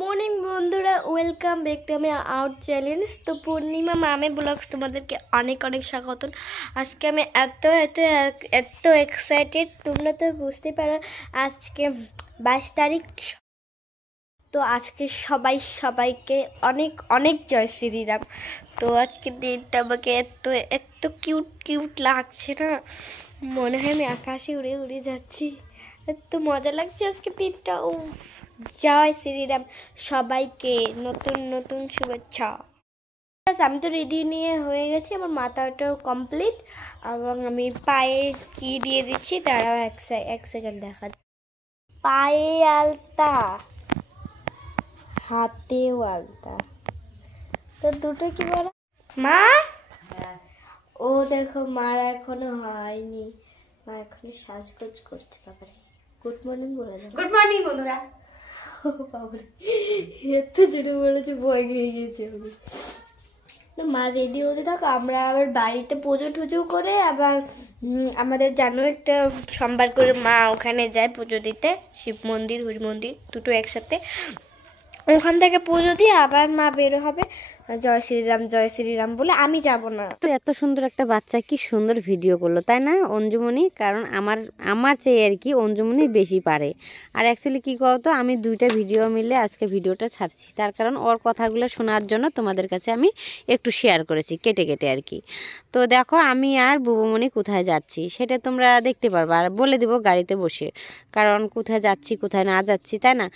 Morning বন্ধুরা, welcome back to my out challenge. তো পূর্ণিমা মামে blogs তোমাদেরকে অনেক অনেক স্বাগত। আজকে আমি এত এক্সাইটেড, তোমরা তো বুঝতে পারো। আজকে 22 তারিখ। তো আজকে সবাইকে অনেক অনেক জয় শ্রীরাম। তো আজকে দিনটা আমাকে এত কিউট লাগছে না, মনে হয় আমি আকাশে উড়ে উড়ে যাচ্ছি। এত মজা লাগছে আজকে দিনটা। ও জয় শ্রীরাম, সবাইকে নতুন নতুন শুভেচ্ছা। আমি তো রেডি নিয়ে হয়ে গেছি, আমার মাথাটাও কমপ্লিট এবং আমি পায়ে কি দিয়ে দিচ্ছি, তারাও এক সেকেন্ড দেখা। পায়ে আলতা, হাতেও আলতা, তো দুটো কি বলো মা? ও দেখো, মার এখনো হয়নি, মা এখনো সাজগোজ করছে। বাবারে, গুড মর্নিং বলে দাও। গুড মর্নিং বন্ধুরা। বাবারে, এত জোরে বলেছে, ভয় খেয়ে গেছে আমি। তো মা রেডি হতে থাকো, আমরা আবার বাড়িতে পুজো টুজো করে আবার আমাদের জানো একটা সোমবার করে মা ওখানে যায় পুজো দিতে, শিব মন্দির হরি মন্দির দুটো একসাথে। ওখান থেকে পুজো দিয়ে আবার মা বেরো হবে জয় শ্রীরাম বলে। আমি যাব না। তো এত সুন্দর একটা বাচ্চা কি সুন্দর ভিডিও করলো, তাই না অঞ্জুমণি? কারণ আমার চেয়ে আর কি অঞ্জুমণি বেশি পারে। আর অ্যাকচুয়ালি কী বলতো, আমি দুইটা ভিডিও মিলে আজকে ভিডিওটা ছাড়ছি, তার কারণ ওর কথাগুলো শোনার জন্য তোমাদের কাছে আমি একটু শেয়ার করেছি কেটে কেটে আর কি। তো দেখো, আমি আর বুবুমণি কোথায় যাচ্ছি সেটা তোমরা দেখতে পারবা, আর বলে দেবো গাড়িতে বসে, কারণ কোথায় যাচ্ছি কোথায় না যাচ্ছি, তাই না?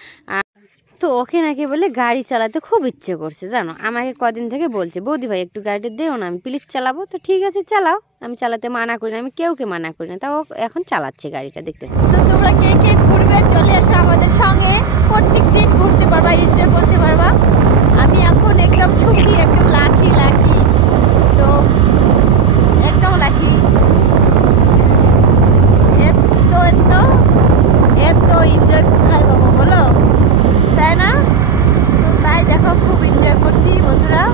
তো ওকে নাকি বলে গাড়ি চালাতে খুব ইচ্ছে করছে, জানো। আমাকে কদিন থেকে বলছে, বৌদি ভাই একটু গাড়িটা দেও না, আমি প্লিজ চালাবো। তো ঠিক আছে চালাও, আমি চালাতে মানা করি না, আমি কেউকে মানা করি না। তাও এখন চালাচ্ছে গাড়িটা, দেখতে। তো তোমরা কে কে ঘুরবে চলে আসো আমাদের সঙ্গে, প্রত্যেক দিন ঘুরতে পারবা, এনজয় করতে পারবা। আমি এখন একদম সুখী, একদম লাকি। তো একদম লাকি। এত এনজয় কোথায় পাবো বলো, তাই না? তো তাই দেখো, খুব এনজয় করছি বন্ধুরা।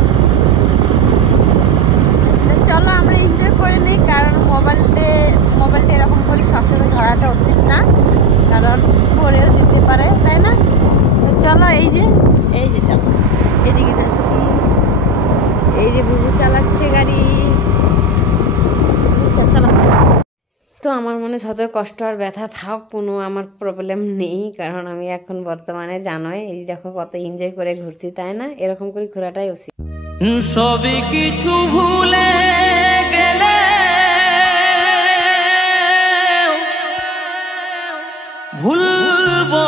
চলো আমরা এনজয় করে নিই, কারণ মোবাইলটা এরকম করে সবসময় ধরাটা উচিত না, কারণ পরেও যেতে পারে, তাই না? তো চলো, এই যে যাবো, এদিকে যাচ্ছি, এই যে বুবু চালাচ্ছে গাড়ি। চলো। তো আমার মনে যত কষ্ট আর ব্যথা থাক, কোনো আমার প্রবলেম নেই, কারণ আমি এখন বর্তমানে জানোই, এই দেখো কত এনজয় করে ঘুরছি, তাই না? এরকম করে ঘোরাটাই উচিত। সবই কিছু ভুলে গেলে ভুলবো